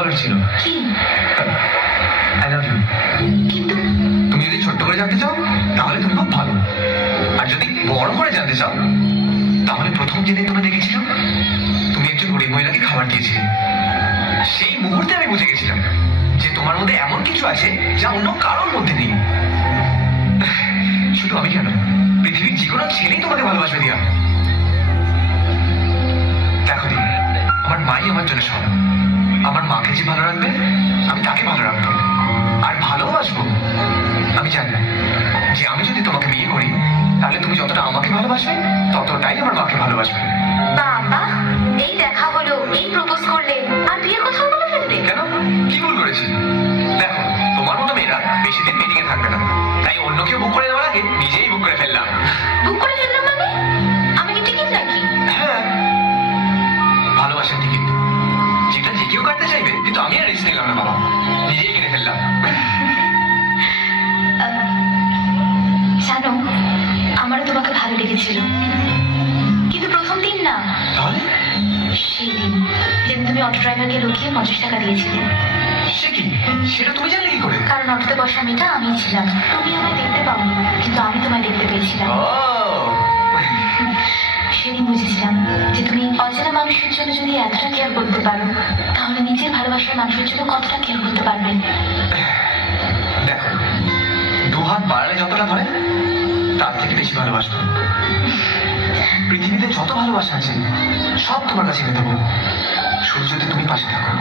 বলার ছিল। কি? I love you. কিন্তু তুমি যদি ছোট্ট করে জানতে চাও তাহলে তুমি খুব ভালো, আর যদি বড় করে জানতে চাও তাহলে প্রথম যেদিন তুমি দেখেছিলাম তুমি একজন গরিব মহিলাকে খাবার দিয়েছিলে, সেই মুহূর্তে আমি বুঝে গেছিলাম যে তোমার মধ্যে এমন কিছু আছে যা অন্য কারোর মধ্যে নেই। শুধু আমি কেন, পৃথিবীর যে কোনো ছেলেই তোমাকে ভালোবাসবে দিয়া। দেখো দি, আমার মাই আমার জন্য সব। আমার মাকে যে ভালো রাখবে আমি তাকে ভালো রাখবো আর ভালোবাসবো। আমি জানি যে আমি যদি তোমাকে বিয়ে করি তাহলে তুমি যতটা আমাকে ভালোবাসবে ততটাই আমার মাকে ভালোবাসবে। বাবা, এই দেখা হলো, এই প্রপোজ করলে, আর বিয়ের কথা বলে ফেলবে? কেন, কি ভুল করেছি? দেখো, তোমার মতো মেয়েরা বেশি দিন মিটিংয়ে থাকবে না, তাই অন্য কেউ বুক করে দেওয়ার আগে নিজেই বুক করে ফেললাম। বুক করে ফেললাম মানে? আমি কি টিকিট নাকি? হ্যাঁ, ভালোবাসার টিকিট, যেটা যে কেউ কাটতে চাইবে, কিন্তু আমি আর রিস্ক নিলাম না বাবা, নিজেই কিনে ফেললাম। জানো, আমারও তোমাকে ভালো লেগেছিল, কিন্তু প্রথম দিন না, তাহলে সেই দিন যেদিন তুমি অটো ড্রাইভারকে লুকিয়ে 50 টাকা দিয়েছিলে। সে কি, সেটা তুমি জানলে কি করে? কারণ অটোতে বসা মেয়েটা আমিই ছিলাম। তুমি আমায় দেখতে পাওনি, কিন্তু আমি তোমায় দেখতে পেয়েছিলাম। ও, সেদিন বুঝেছিলাম যে তুমি অচেনা মানুষের জন্য যদি এতটা কেয়ার করতে পারো, তাহলে নিজের ভালোবাসার মানুষের জন্য কতটা কেয়ার করতে পারবে। দেখো, দুহাত বাড়ালে যতটা ধরে তার থেকে বেশি ভালোবাসবো। পৃথিবীতে যত ভালোবাসা আছে সব তোমার কাছে এনে দেবো, শুধু যদি তুমি পাশে থাকো।